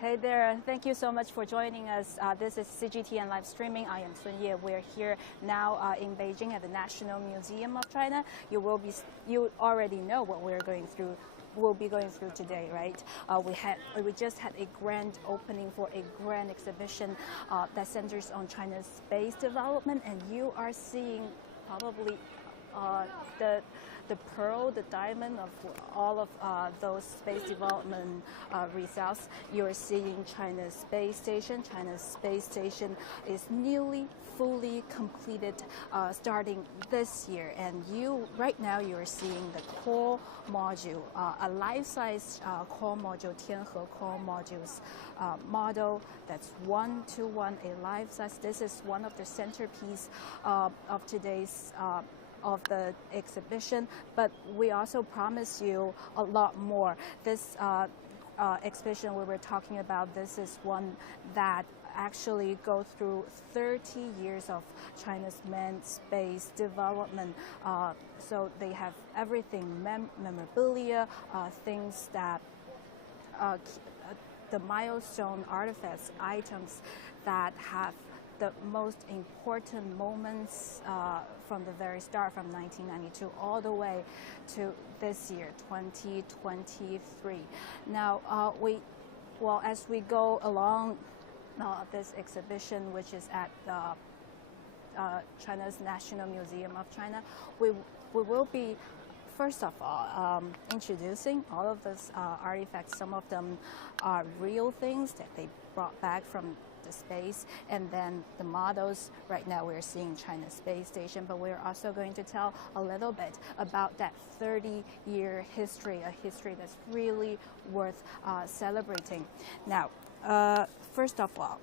Hey there, thank you so much for joining us. This is CGTN live streaming. I am Sun Ye. We're here now in Beijing at the National Museum of China. You already know what we'll be going through today, right? We just had a grand opening for a grand exhibition that centers on China's space development, and you are seeing probably the pearl, the diamond of all of those space development results. You're seeing China's space station. China's space station is nearly fully completed starting this year, and right now you're seeing the core module, a life-size core module, Tianhe core modules model that's 1-to-1, a life-size. This is one of the centerpiece of today's of the exhibition, but we also promise you a lot more. This exhibition we were talking about, this is one that actually go through 30 years of China's manned space development. So they have everything, memorabilia, things that the milestone artifacts, items that have the most important moments from the very start, from 1992 all the way to this year, 2023. Now, as we go along this exhibition, which is at China's National Museum of China, we will be, first of all, introducing all of those artifacts. Some of them are real things that they brought back from the space, and then the models. Right now we're seeing China's space station, but we're also going to tell a little bit about that 30-year history, a history that's really worth celebrating. Now, first of all,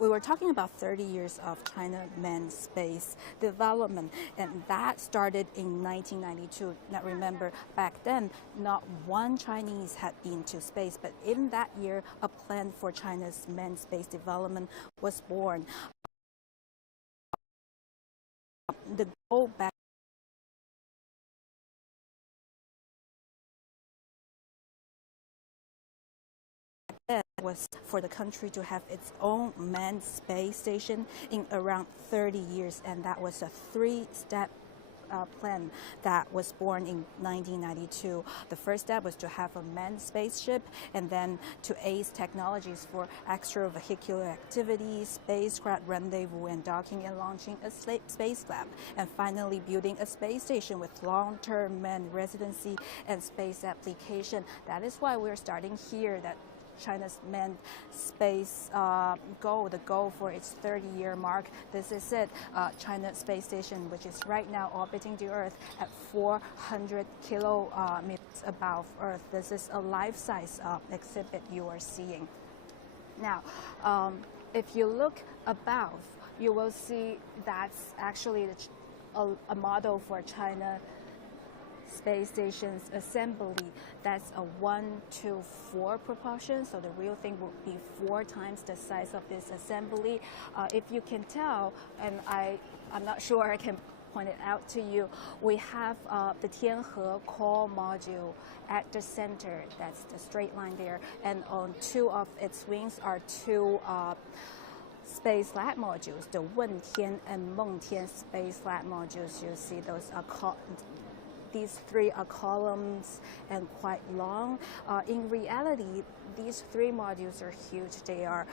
we were talking about 30 years of China manned space development, and that started in 1992. Now remember, back then, not one Chinese had been to space, but in that year, a plan for China's manned space development was born. The goal back was for the country to have its own manned space station in around 30 years, and that was a three-step plan that was born in 1992. The first step was to have a manned spaceship, and then to ace technologies for extravehicular activities, spacecraft rendezvous and docking, and launching a space lab, and finally building a space station with long-term manned residency and space application. That is why we're starting here, that China's manned space goal, the goal for its 30-year mark. This is it, China Space Station, which is right now orbiting the Earth at 400 kilometers above Earth. This is a life-size exhibit you are seeing. Now, if you look above, you will see that's actually a model for China Space Station's assembly. That's a 1-to-4 proportion, so the real thing will be 4 times the size of this assembly. If you can tell, and I'm not sure I can point it out to you, we have the Tianhe core module at the center. That's the straight line there, and on 2 of its wings are 2 space lab modules, the Wentian and Mengtian space lab modules. You see those are these 3 are columns and quite long. In reality, these 3 modules are huge. They are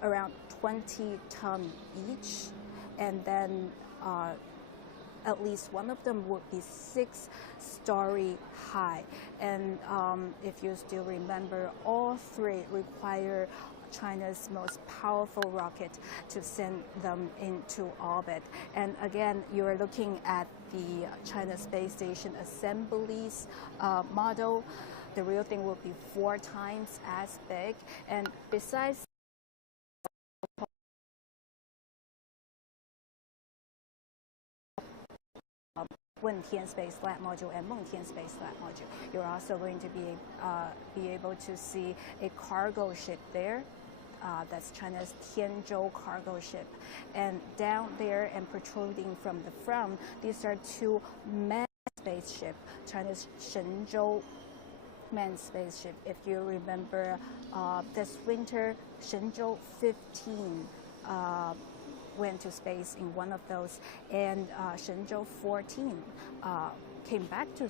around 20 tons each, and then at least one of them would be 6-story high. And if you still remember, all 3 require China's most powerful rocket to send them into orbit. And again, you're looking at the China Space Station assemblies model. The real thing will be 4 times as big. And besides Wentian Space Lab Module and Mengtian Space Lab Module, you're also going to be able to see a cargo ship there. That's China's Tianzhou cargo ship. And down there and protruding from the front, these are 2 manned spaceship, China's Shenzhou manned spaceship. If you remember, this winter, Shenzhou 15 went to space in one of those, and Shenzhou 14 came back to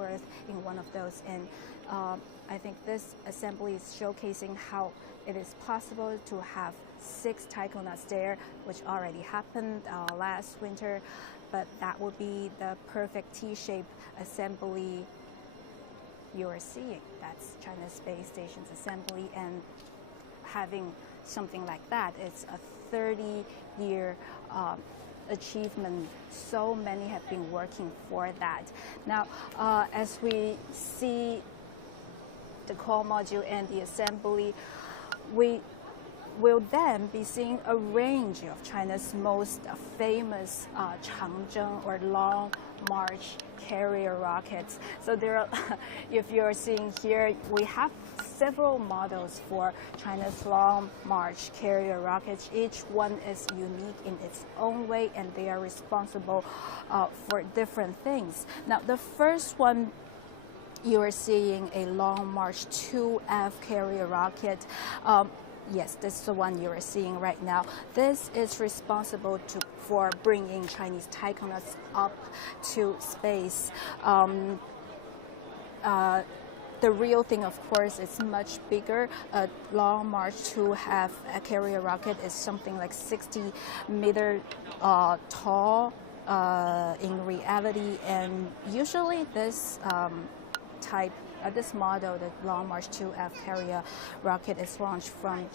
Earth in one of those. And I think this assembly is showcasing how it is possible to have 6 taikonauts there, which already happened last winter, but that would be the perfect T-shaped assembly you are seeing. That's China's space station's assembly, and having something like that, it's a 30-year achievement. So many have been working for that. Now, as we see the core module and the assembly, we will then be seeing a range of China's most famous Changzheng or Long March carrier rockets. So there are, if you're seeing here, we have several models for China's Long March carrier rockets. Each one is unique in its own way, and they are responsible for different things. Now, the first one, you are seeing a Long March 2F carrier rocket. Yes, this is the one you are seeing right now. This is responsible for bringing Chinese taikonauts up to space. The real thing, of course, is much bigger. A Long March 2F carrier rocket is something like 60 meters tall in reality, and usually this this model, the Long March 2F carrier rocket, is launched from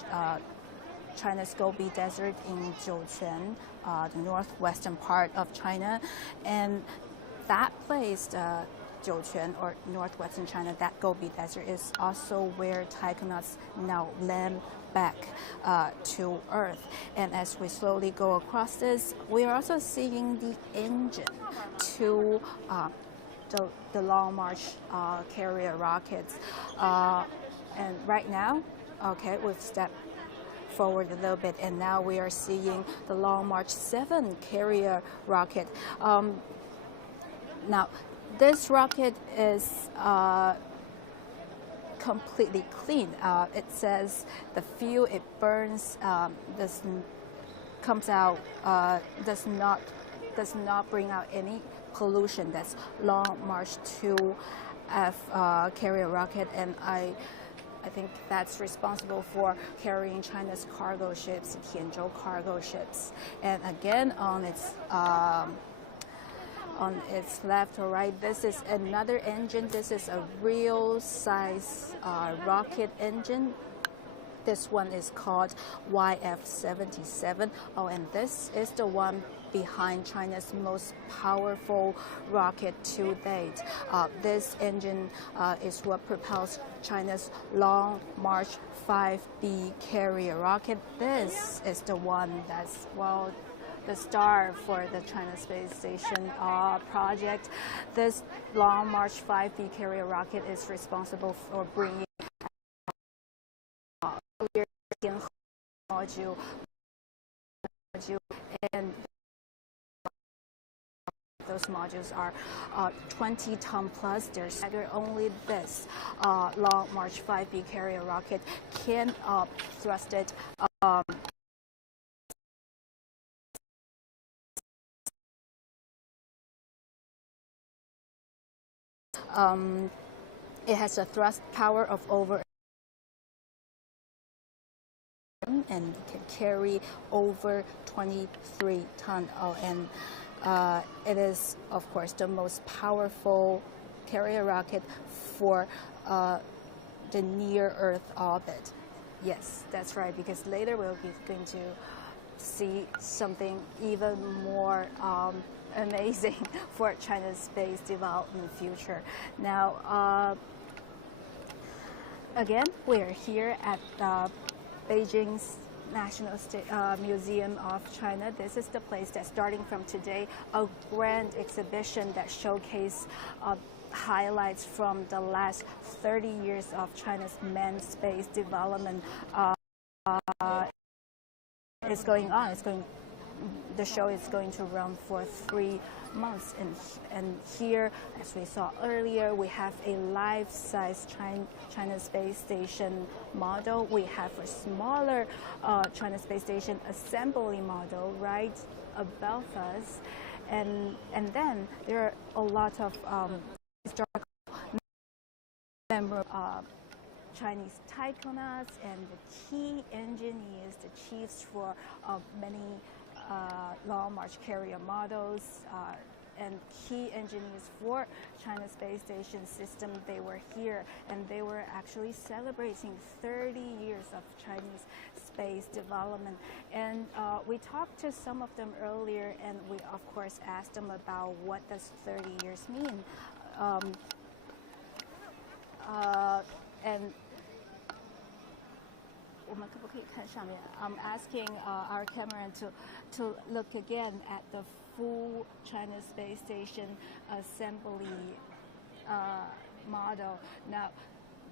China's Gobi Desert in Jiuquan, the northwestern part of China. And that place, Jiuquan, or northwestern China, that Gobi Desert, is also where taikonauts now land back to Earth. And as we slowly go across this, we are also seeing the engine to the Long March carrier rockets. And right now, okay, we've stepped forward a little bit, and now we are seeing the Long March 7 carrier rocket. Now, this rocket is completely clean. It says the fuel it burns does not bring out any pollution. That's Long March 2F carrier rocket, and I think that's responsible for carrying China's cargo ships, Tianzhou cargo ships. And again, on its left or right, this is another engine. This is a real size rocket engine. This one is called YF-77. Oh, and this is the one behind China's most powerful rocket to date. This engine is what propels China's Long March 5B carrier rocket. This is the one that's, well, the star for the China Space Station project. This Long March 5B carrier rocket is responsible for bringing module, and those modules are 20 ton plus. There's only this Long March 5B carrier rocket can thrust it it has a thrust power of over, and can carry over 23 ton. Oh, and it is, of course, the most powerful carrier rocket for the near-Earth orbit. Yes, that's right, because later we'll be going to see something even more amazing for China's space development future. Now, again, we're here at Beijing's National Museum of China. This is the place that, starting from today, a grand exhibition that showcases highlights from the last 30 years of China's manned space development is going on. It's going the show is going to run for 3 months, and here, as we saw earlier, we have a life-size China Space Station model. We have a smaller China Space Station assembly model right above us, and then there are a lot of historical Chinese taikonauts and the key engineers, the chiefs for many Long March carrier models and key engineers for China Space Station system. They were here, and they were actually celebrating 30 years of Chinese space development. And we talked to some of them earlier, and we of course asked them about what does 30 years mean. And I'm asking our cameraman to look again at the full China Space Station assembly model. Now,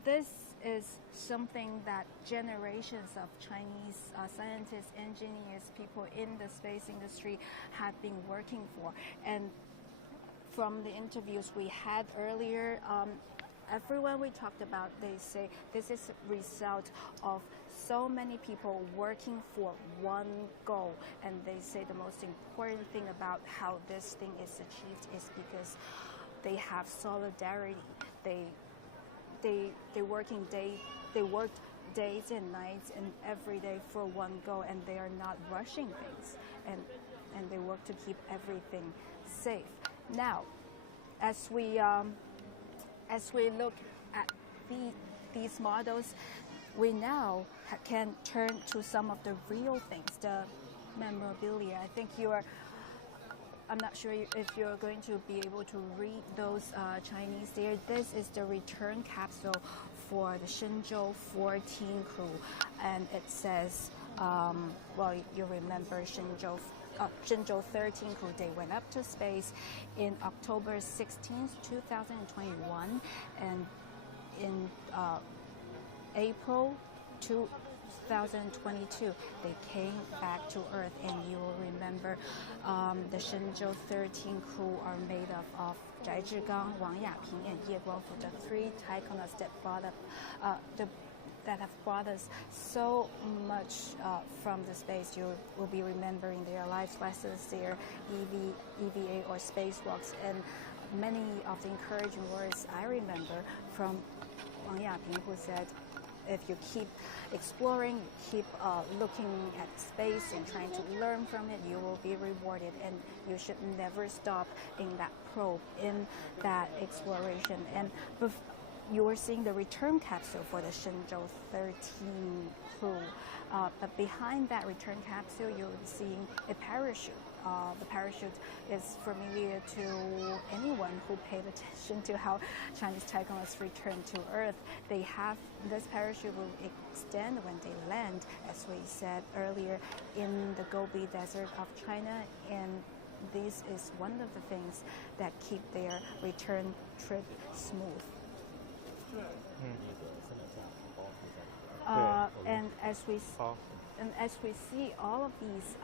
this is something that generations of Chinese scientists, engineers, people in the space industry have been working for. And from the interviews we had earlier, everyone we talked about, they say this is a result of so many people working for one goal. And they say the most important thing about how this thing is achieved is because they have solidarity. They worked days and nights and every day for one goal, and they are not rushing things, and they work to keep everything safe. Now, as we look at these models, we now can turn to some of the real things, the memorabilia. I think I'm not sure if you're going to be able to read those Chinese there. This is the return capsule for the Shenzhou 14 crew, and it says, well, you remember Shenzhou 13 crew, they went up to space in October 16th, 2021, and in April 2022, they came back to Earth. And you will remember the Shenzhou 13 crew are made up of Zhai Zhigang, Wang Yaping, and Ye Guangfu, the 3 taikonauts that have brought us so much from the space. You will be remembering their life lessons, their EVA or spacewalks, and many of the encouraging words I remember from Wang Yaping, who said, if you keep exploring, keep looking at space and trying to learn from it, you will be rewarded, and you should never stop in that probe, in that exploration. And you were seeing the return capsule for the Shenzhou 13 crew. But behind that return capsule, you're seeing a parachute. The parachute is familiar to anyone who paid attention to how Chinese taikonauts return to Earth. This parachute will extend when they land, as we said earlier, in the Gobi Desert of China, and this is one of the things that keep their return trip smooth. And as we see all of these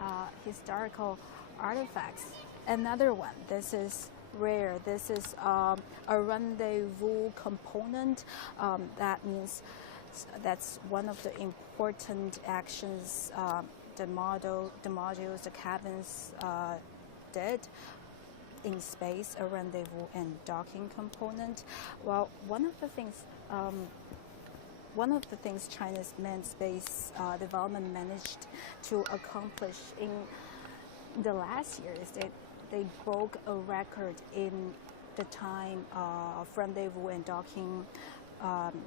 historical artifacts, another one, this is rare. This is a rendezvous component. That means that's one of the important actions the modules, the cabins did in space, a rendezvous and docking component. Well, one of the things China's manned space development managed to accomplish in the last year is that they broke a record in the time of rendezvous and docking.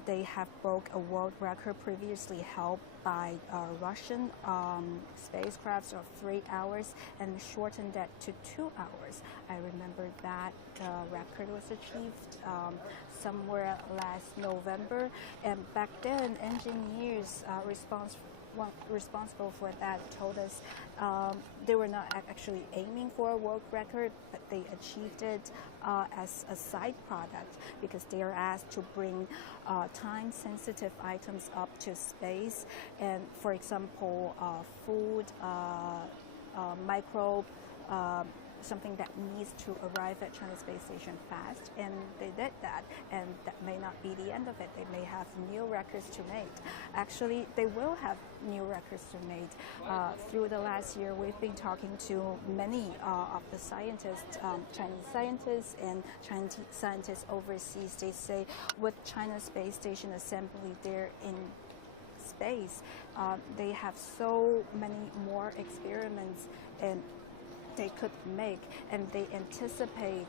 They have broke a world record previously held by Russian spacecrafts of 3 hours, and shortened that to 2 hours. I remember that record was achieved somewhere last November, and back then engineers responsible for that told us they were not actually aiming for a world record, but they achieved it as a side product because they are asked to bring time-sensitive items up to space. And for example, food, microbe, something that needs to arrive at China Space Station fast, and they did that, and that may not be the end of it. They may have new records to make. Actually, they will have new records to make. Through the last year, we've been talking to many of the scientists, Chinese scientists and Chinese scientists overseas. They say with China Space Station assembly there in space, they have so many more experiments and they could make, and they anticipate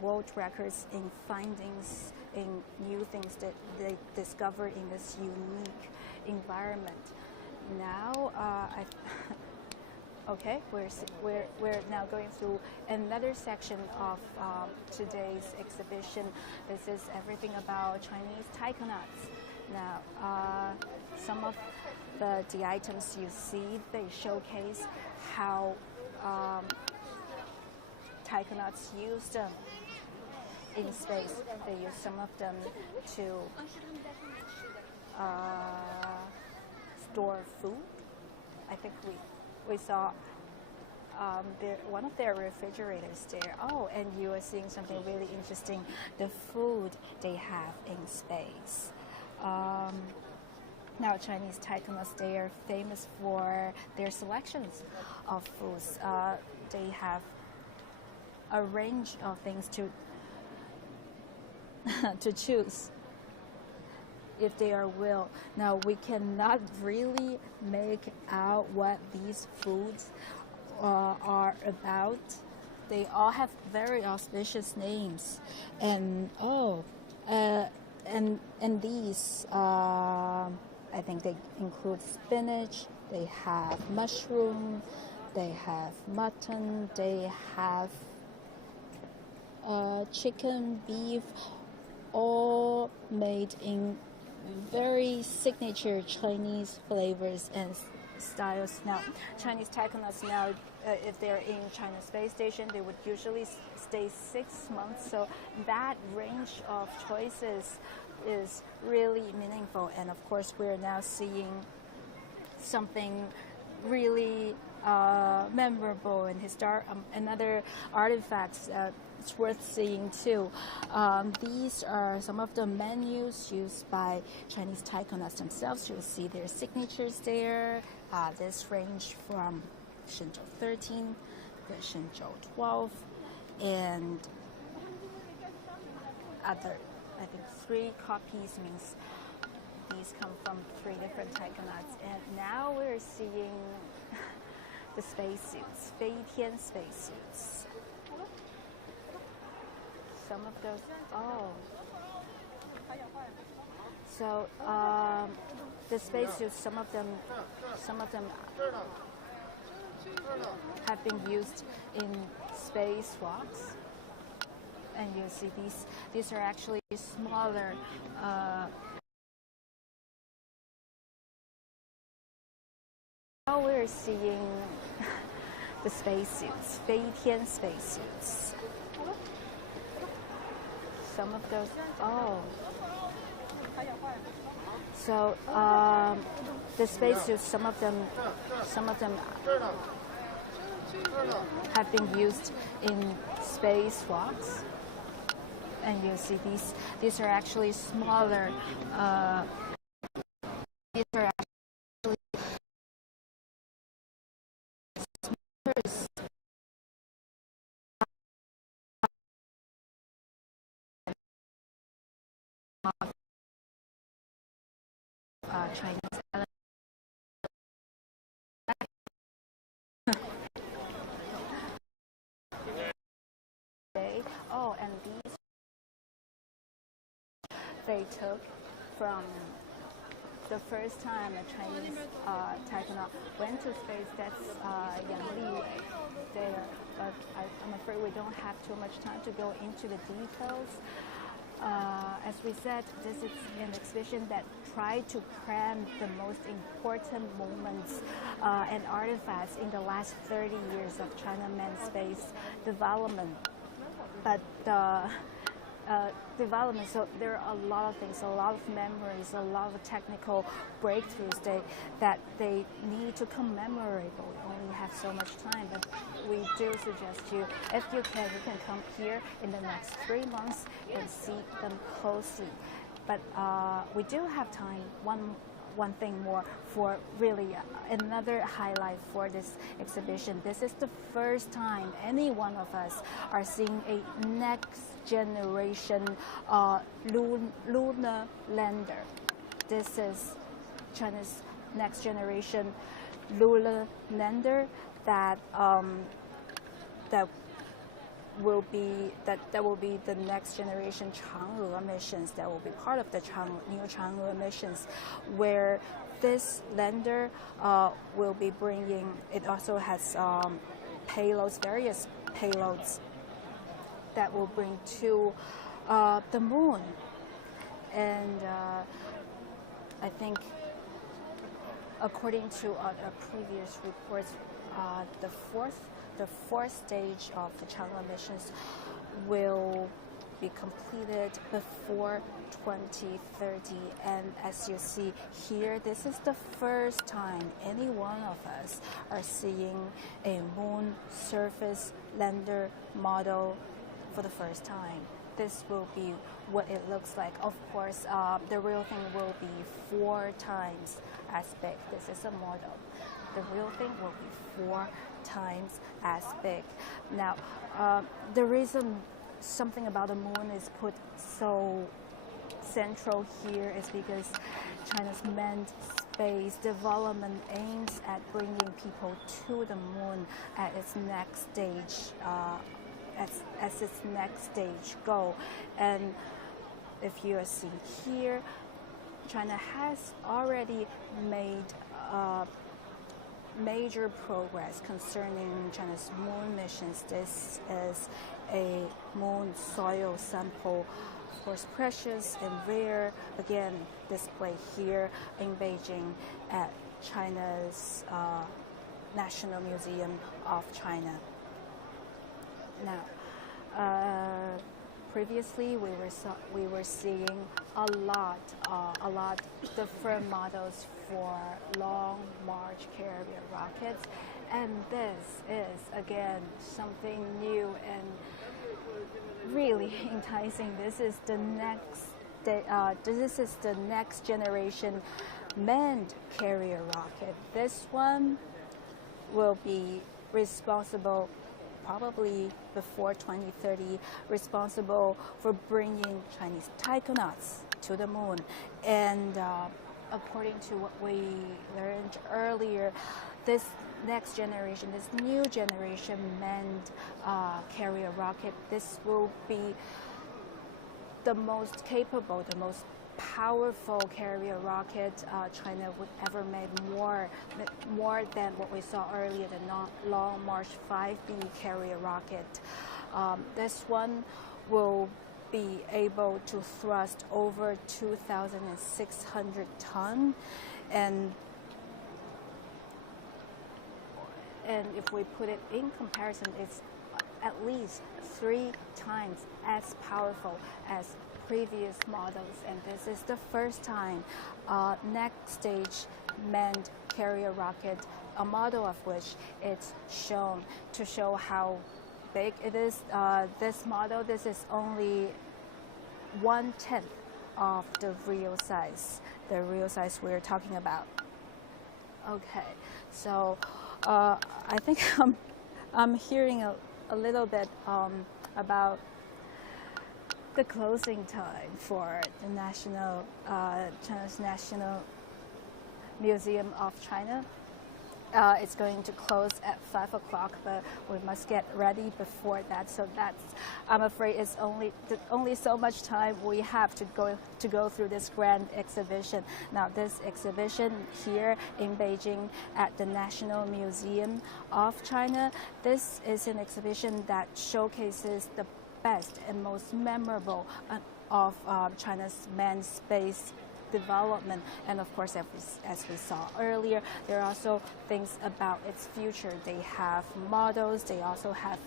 world records in findings, in new things that they discover in this unique environment. Now, okay, we're now going through another section of today's exhibition. This is everything about Chinese taikonauts. Now, some of the items you see, they showcase how taikonauts use them in space. They use some of them to store food. I think we saw one of their refrigerators there. Oh, and you are seeing something really interesting, the food they have in space. Now, Chinese taikonauts, they are famous for their selections of foods. They have a range of things to to choose if they are will. Now, we cannot really make out what these foods are about. They all have very auspicious names, and and these. I think they include spinach, they have mushroom, they have mutton, they have chicken, beef, all made in very signature Chinese flavors and styles. Now, Chinese taikonauts now, if they're in China Space Station, they would usually stay 6 months. So that range of choices is really meaningful, and of course we're now seeing something really memorable and historic, another artifacts it's worth seeing too. These are some of the menus used by Chinese taikonauts themselves. You'll see their signatures there. This range from Shenzhou 13, the Shenzhou 12, and other. I think 3 copies means these come from 3 different taikonauts. And now we're seeing the spacesuits, Beijing spacesuits. Some of those, so the spacesuits, some of them have been used in spacewalks. And you see these are actually smaller. Now we're seeing the spacesuits, Beijing spacesuits. Some of those, so the spacesuits, some of them have been used in spacewalks. And you see these are actually smaller. These are actually Chinese element. Oh, and these they took from the first time a Chinese taikonaut went to space. That's Yang Liwei there. But I'm afraid we don't have too much time to go into the details. As we said, this is an exhibition that tried to cram the most important moments and artifacts in the last 30 years of China manned space development. But development. So there are a lot of things, a lot of memories, a lot of technical breakthroughs that they need to commemorate. But we only have so much time. But we do suggest you, if you can come here in the next 3 months and see them closely. But we do have time. One thing more for really another highlight for this exhibition. This is the first time any one of us are seeing a next generation lunar lander. This is China's next generation lunar lander that will be the next generation Chang'e missions, that will be part of the new Chang'e missions, where this lander will be bringing, it also has payloads, various payloads that will bring to the moon. And I think according to previous reports, the fourth stage of the Chang'e missions will be completed before 2030. And as you see here, this is the first time any one of us are seeing a moon surface lander model for the first time. This will be what it looks like. Of course, the real thing will be 4 times as big. This is a model. The real thing will be 4 times as big. Now, the reason something about the moon is put so central here is because China's manned space development aims at bringing people to the moon at its next stage, as its next stage goal. And if you are seeing here, China has already made major progress concerning China's moon missions. This is a moon soil sample, of course precious and rare, again displayed here in Beijing at China's National Museum of China. Now, previously we were seeing a lot different models for Long March carrier rockets, and this is again something new and really enticing. This is the next generation manned carrier rocket. This one will be responsible, probably before 2030, responsible for bringing Chinese taikonauts to the moon. And according to what we learned earlier, this next generation, this new generation manned carrier rocket, this will be the most capable, the most powerful carrier rocket China would ever make, more than what we saw earlier, the Long March 5B carrier rocket. This one will be able to thrust over 2,600 tons, and if we put it in comparison, it's at least 3 times as powerful as previous models. And this is the first time next stage manned carrier rocket, a model of which it's shown to show how big it is. This model, this is only 1/10 of the real size we're talking about. Okay, so I think I'm hearing a little bit about the closing time for the China's National Museum of China. It's going to close at 5 o'clock, but we must get ready before that. So I'm afraid it's only so much time we have to go through this grand exhibition. Now, this exhibition here in Beijing at the National Museum of China, this is an exhibition that showcases the best and most memorable of China's manned space development. And of course, as we saw earlier, there are also things about its future. They have models, they also have,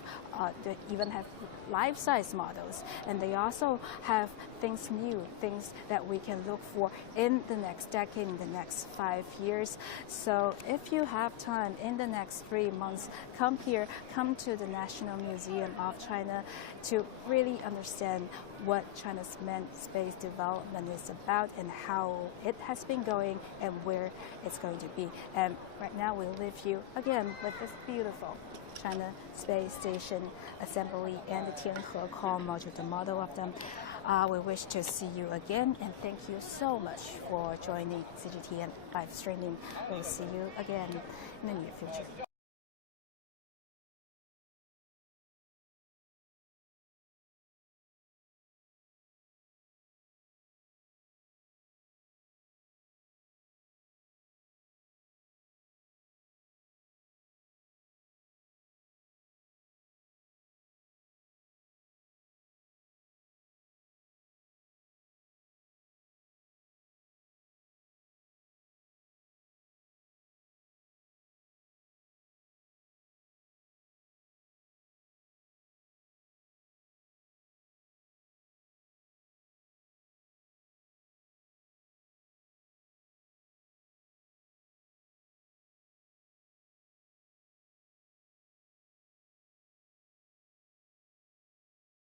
they even have life-size models, and they also have things new, things that we can look for in the next decade, in the next 5 years. So if you have time in the next 3 months, come here, come to the National Museum of China to really understand what China's manned space development is about and how it has been going and where it's going to be. And right now we leave you again with this beautiful China Space Station assembly and the Tianhe core module, the model of them. We wish to see you again, and thank you so much for joining CGTN live streaming. We'll see you again in the near future.